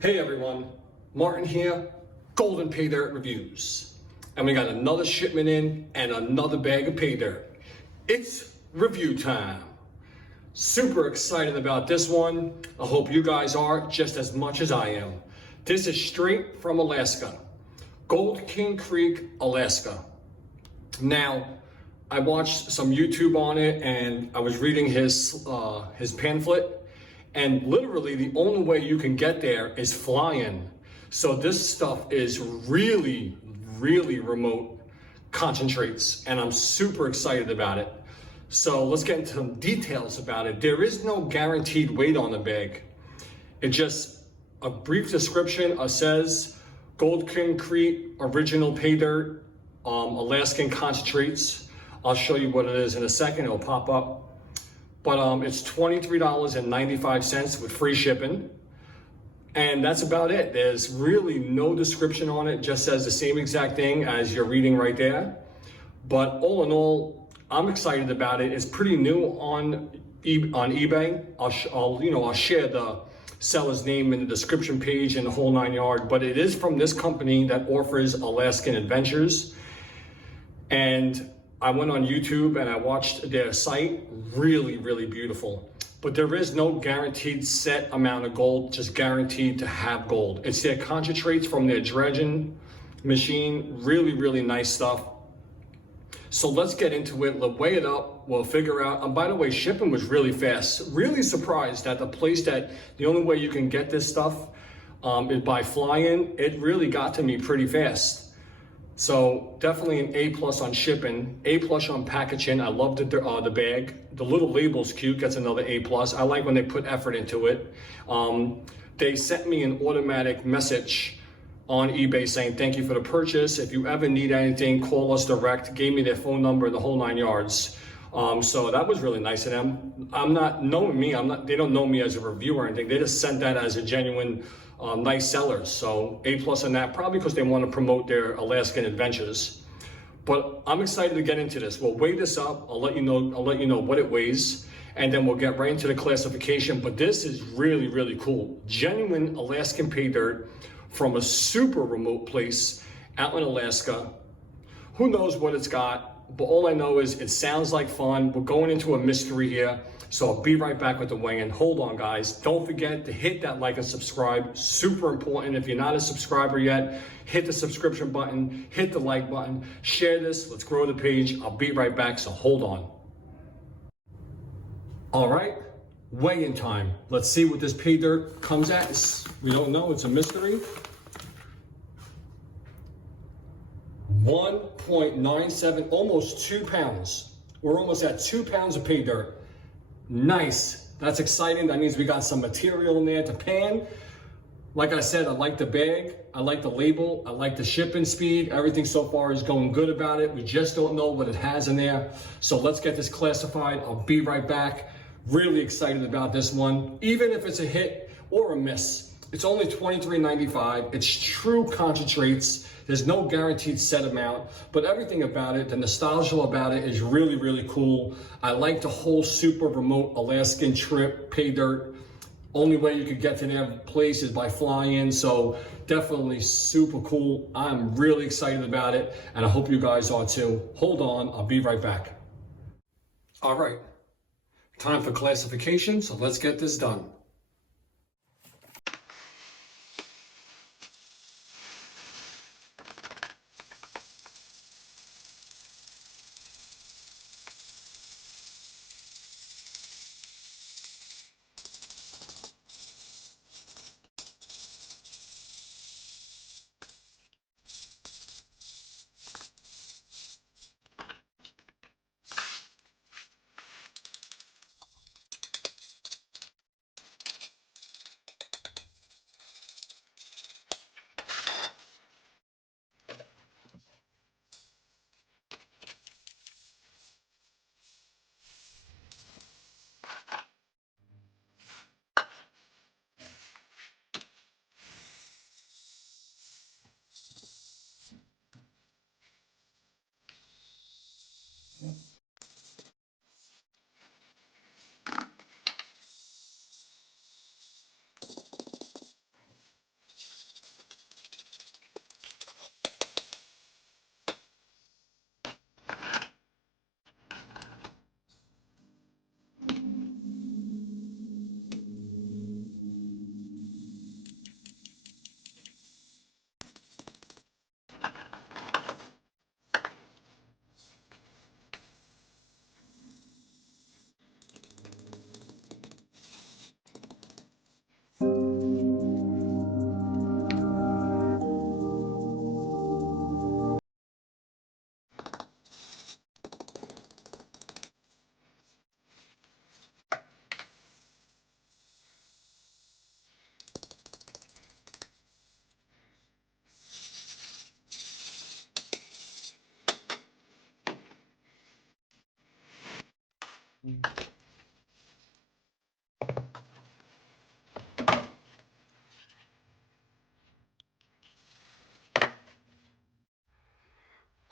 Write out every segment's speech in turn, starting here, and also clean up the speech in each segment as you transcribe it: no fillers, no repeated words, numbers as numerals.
Hey everyone, Martin here, Golden Paydirt Reviews. And we got another shipment in and another bag of Paydirt. It's review time. Super excited about this one. I hope you guys are just as much as I am. This is straight from Alaska, Gold King Creek, Alaska. Now, I watched some YouTube on it and I was reading his pamphlet. And literally the only way you can get there is flying. So this stuff is really, really remote concentrates, and I'm super excited about it. So let's get into some details about it. There is no guaranteed weight on the bag. It just, a brief description says Gold King Creek Original Paydirt, Alaskan concentrates. I'll show you what it is in a second, it'll pop up. But it's $23.95 with free shipping. And that's about it. There's really no description on it. It just says the same exact thing as you're reading right there. But all in all, I'm excited about it. It's pretty new on eBay. I'll share the seller's name in the description page and the whole 9 yards. But it is from this company that offers Alaskan adventures. And I went on YouTube and I watched their site. Really, really beautiful. But there is no guaranteed set amount of gold, just guaranteed to have gold. It's their concentrates from their dredging machine. Really, really nice stuff. So let's get into it. We'll weigh it up. We'll figure out. And by the way, shipping was really fast. Really surprised that the only way you can get this stuff is by flying. It really got to me pretty fast. So definitely an A+ on shipping, A+ on packaging. I love the bag. The little label's cute, gets another A+. I like when they put effort into it. They sent me an automatic message on eBay saying, thank you for the purchase. If you ever need anything, call us direct. Gave me their phone number, the whole 9 yards. So that was really nice of them. They don't know me as a reviewer or anything. They just sent that as a genuine nice sellers. So A+ on that, probably because they want to promote their Alaskan adventures. But I'm excited to get into this. We'll weigh this up. I'll let you know what it weighs, and then we'll get right into the classification. But this is really, really cool. Genuine Alaskan Paydirt from a super remote place out in Alaska. Who knows what it's got? But all I know is it sounds like fun. We're going into a mystery here. So I'll be right back with the weigh-in. Hold on, guys. Don't forget to hit that like and subscribe. Super important. If you're not a subscriber yet, hit the subscription button, hit the like button, share this. Let's grow the page. I'll be right back, so hold on. All right, weigh-in time. Let's see what this Paydirt comes at. We don't know. It's a mystery. 1.97, almost 2 pounds. We're almost at 2 pounds of Paydirt. Nice. That's exciting. That means we got some material in there to pan. Like I said, I like the bag. I like the label. I like the shipping speed. Everything so far is going good about it. We just don't know what it has in there. So let's get this classified. I'll be right back. Really excited about this one. Even if it's a hit or a miss, it's only $23.95. It's true concentrates. There's no guaranteed set amount, but everything about it, the nostalgia about it is really, really cool. I like the whole super remote Alaskan trip, Paydirt. Only way you could get to their place is by flying, so definitely super cool. I'm really excited about it, and I hope you guys are too. Hold on, I'll be right back. All right, time for classification, so let's get this done.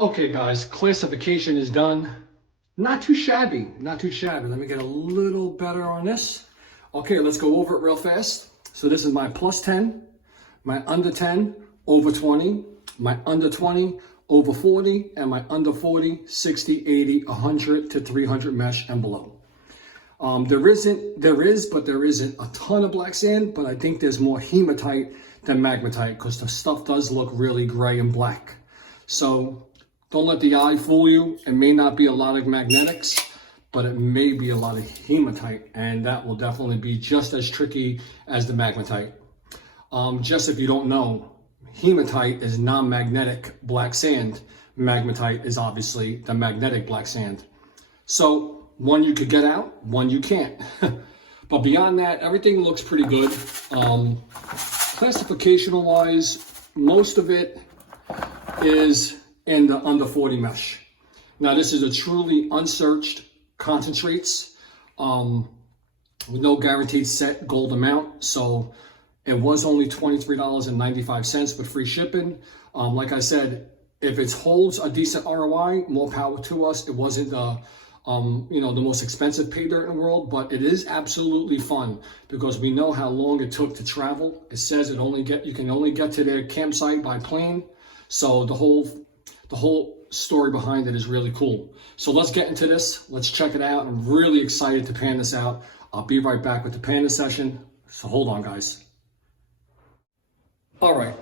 Okay guys, classification is done. Not too shabby, not too shabby. Let me get a little better on this. Okay, let's go over it real fast. So this is my plus 10, my under 10, over 20, my under 20, over 40, and my under 40, 60, 80, 100 to 300 mesh and below. There isn't a ton of black sand, but I think there's more hematite than magmatite because the stuff does look really gray and black. So don't let the eye fool you. It may not be a lot of magnetics, but it may be a lot of hematite, and that will definitely be just as tricky as the magmatite. Just if you don't know, hematite is non-magnetic black sand. Magmatite is obviously the magnetic black sand. So one you could get out, one you can't. But beyond that, everything looks pretty good. Classification wise, most of it is in the under 40 mesh. Now this is a truly unsearched concentrates with no guaranteed set gold amount. So it was only $23.95 with free shipping. Like I said, if it holds a decent ROI, more power to us. It wasn't the most expensive pay dirt in the world, but it is absolutely fun because we know how long it took to travel. It says you can only get to their campsite by plane. So the whole story behind it is really cool. So let's get into this. Let's check it out. I'm really excited to pan this out. I'll be right back with the panning session. So hold on, guys. All right,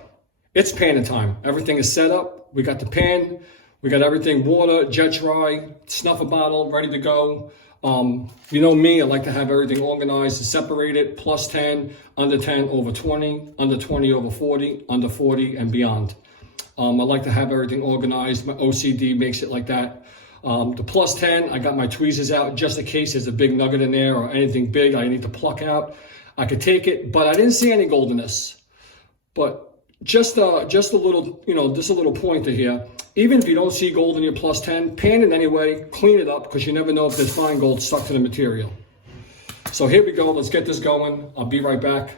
it's panning time. Everything is set up. We got the pan. We got everything water, jet dry, snuffer bottle, ready to go. You know me, I like to have everything organized and separated. Plus 10, under 10, over 20, under 20, over 40, under 40, and beyond. I like to have everything organized. My OCD makes it like that. The plus 10, I got my tweezers out just in case there's a big nugget in there or anything big I need to pluck out. I could take it, but I didn't see any gold in this. But just a little pointer here. Even if you don't see gold in your plus 10, pan it anyway, clean it up because you never know if there's fine gold stuck to the material. So here we go. Let's get this going. I'll be right back.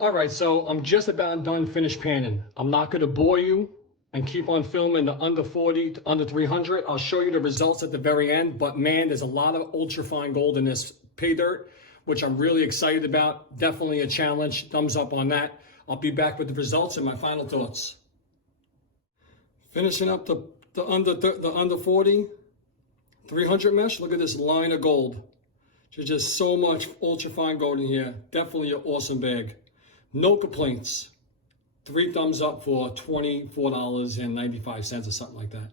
All right, so I'm just about done finished panning. I'm not going to bore you and keep on filming the under 40 to under 300. I'll show you the results at the very end, but man, there's a lot of ultra fine gold in this pay dirt, which I'm really excited about. Definitely a challenge. Thumbs up on that. I'll be back with the results and my final thoughts. Finishing up the under 40, 300 mesh. Look at this line of gold. There's just so much ultra fine gold in here. Definitely an awesome bag. No complaints. 3 thumbs up for $24.95 or something like that.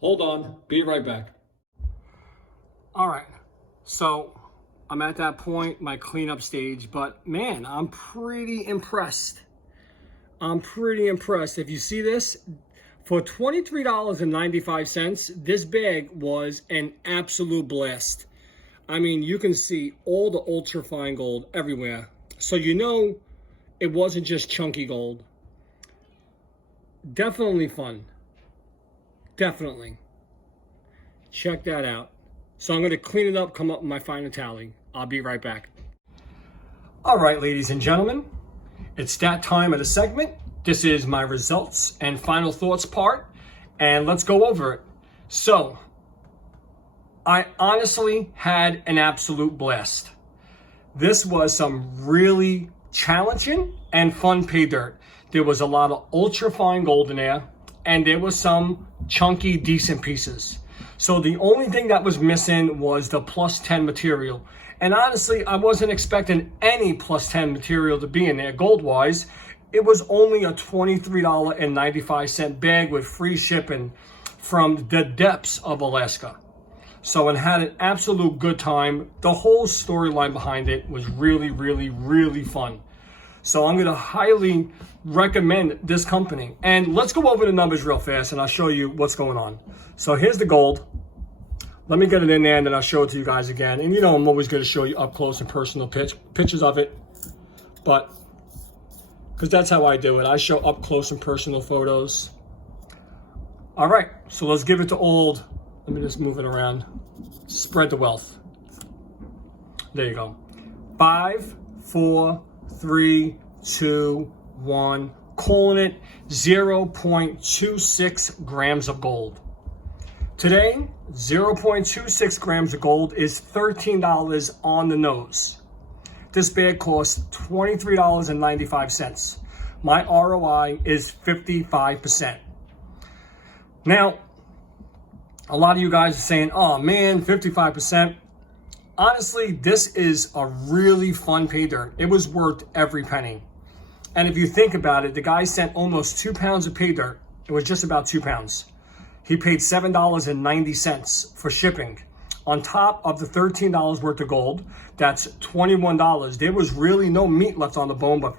Hold on, be right back. All right, so I'm at that point, my cleanup stage, but man, I'm pretty impressed. If you see this, for $23.95, this bag was an absolute blast. I mean, you can see all the ultra fine gold everywhere. So you know it wasn't just chunky gold. Definitely fun. Definitely. Check that out. So I'm going to clean it up, come up with my final tally. I'll be right back. All right, ladies and gentlemen, it's that time of the segment. This is my results and final thoughts part, and let's go over it. So, I honestly had an absolute blast. This was some really challenging and fun pay dirt. There was a lot of ultra fine gold in there, and there was some chunky, decent pieces. So the only thing that was missing was the plus 10 material. And honestly, I wasn't expecting any plus 10 material to be in there gold-wise. It was only a $23.95 bag with free shipping from the depths of Alaska. So I had an absolute good time. The whole storyline behind it was really, really, really fun. So I'm going to highly recommend this company. And let's go over the numbers real fast and I'll show you what's going on. So here's the gold. Let me get it in there and then I'll show it to you guys again. And you know I'm always going to show you up close and personal pictures of it. But, because that's how I do it. I show up close and personal photos. All right, so let's give it to old. Let me just move it around. Spread the wealth. There you go. 5, 4, 3, 2, 1. Calling it 0.26 grams of gold. Today, 0.26 grams of gold is $13 on the nose. This bag costs $23.95. My ROI is 55%. Now, a lot of you guys are saying, oh man, 55%. Honestly, this is a really fun pay dirt. It was worth every penny. And if you think about it, the guy sent almost 2 pounds of pay dirt. It was just about 2 pounds. He paid $7.90 for shipping. On top of the $13 worth of gold, that's $21. There was really no meat left on the bone, but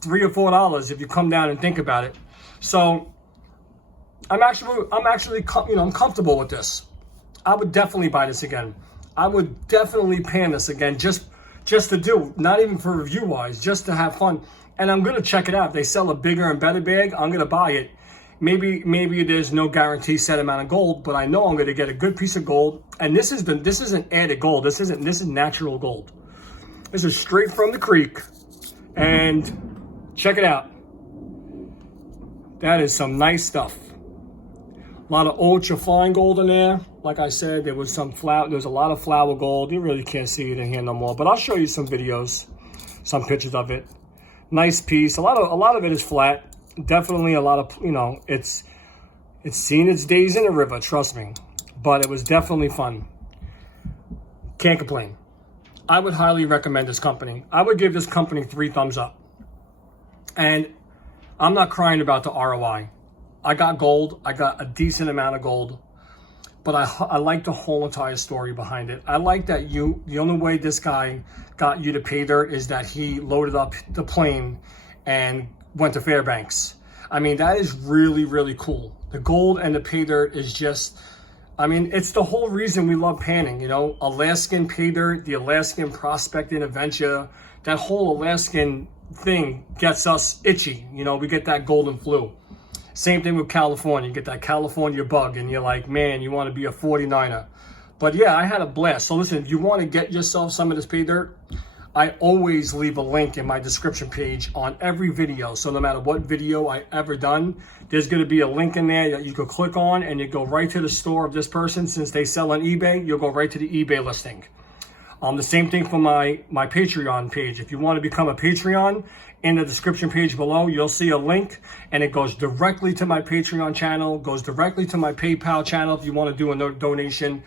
$3 or $4 if you come down and think about it. So I'm actually, I'm comfortable with this. I would definitely buy this again. I would definitely pan this again, just to do, not even for review wise, just to have fun. And I'm gonna check it out. If they sell a bigger and better bag, I'm gonna buy it. Maybe there's no guarantee set amount of gold, but I know I'm gonna get a good piece of gold. And this isn't added gold. This is natural gold. This is straight from the creek. And check it out. That is some nice stuff. A lot of ultra fine gold in there. Like I said, there was a lot of flower gold. You really can't see it in here no more, but I'll show you some videos, some pictures of it. Nice piece. A lot of it is flat. Definitely a lot of, it's seen its days in the river, trust me. But it was definitely fun. Can't complain. I would highly recommend this company. I would give this company 3 thumbs up. And I'm not crying about the ROI. I got gold. I got a decent amount of gold. But I like the whole entire story behind it. I like that the only way this guy got you to pay dirt is that he loaded up the plane and went to Fairbanks. I mean, that is really, really cool. The gold and the pay dirt is just, it's the whole reason we love panning, Alaskan pay dirt, the Alaskan prospecting adventure, that whole Alaskan thing gets us itchy. We get that golden flu. Same thing with California. You get that California bug and you're like, man, you want to be a 49er. But yeah, I had a blast. So listen, if you want to get yourself some of this pay dirt, I always leave a link in my description page on every video. So no matter what video I ever done, there's going to be a link in there that you can click on and you go right to the store of this person. Since they sell on eBay, you'll go right to the eBay listing. The same thing for my Patreon page. If you want to become a Patreon, in the description page below, you'll see a link and it goes directly to my Patreon channel, goes directly to my PayPal channel if you want to do a donation.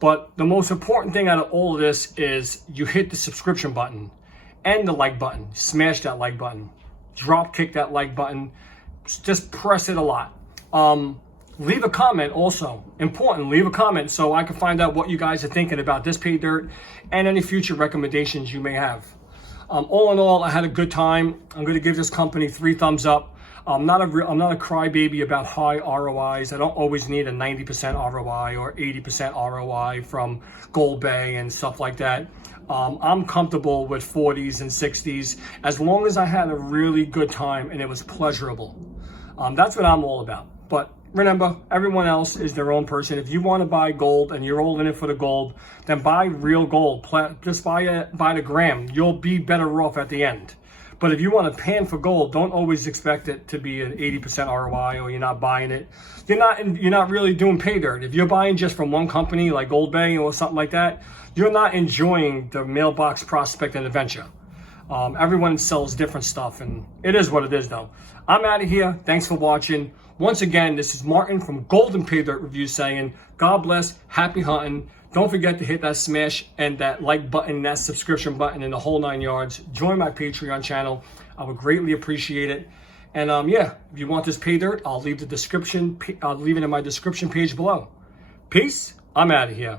But the most important thing out of all of this is you hit the subscription button and the like button. Smash that like button. Drop kick that like button. Just press it a lot. Leave a comment also. Important, leave a comment so I can find out what you guys are thinking about this Paydirt and any future recommendations you may have. All in all, I had a good time. I'm going to give this company 3 thumbs up. I'm not a crybaby about high ROIs. I don't always need a 90% ROI or 80% ROI from Gold Bay and stuff like that. I'm comfortable with 40s and 60s as long as I had a really good time and it was pleasurable. That's what I'm all about. But remember, everyone else is their own person. If you want to buy gold and you're all in it for the gold, then buy real gold. Just buy the gram. You'll be better off at the end. But if you want to pan for gold, don't always expect it to be an 80% ROI or you're not buying it. You're not really doing Paydirt. If you're buying just from one company like Gold Bay or something like that, you're not enjoying the mailbox prospect and adventure. Everyone sells different stuff and it is what it is though. I'm out of here. Thanks for watching. Once again, this is Martin from Golden Paydirt Reviews saying, God bless, happy hunting. Don't forget to hit that smash and that like button, that subscription button in the whole 9 yards. Join my Patreon channel. I would greatly appreciate it. And yeah, if you want this Paydirt, I'll leave it in my description page below. Peace. I'm out of here.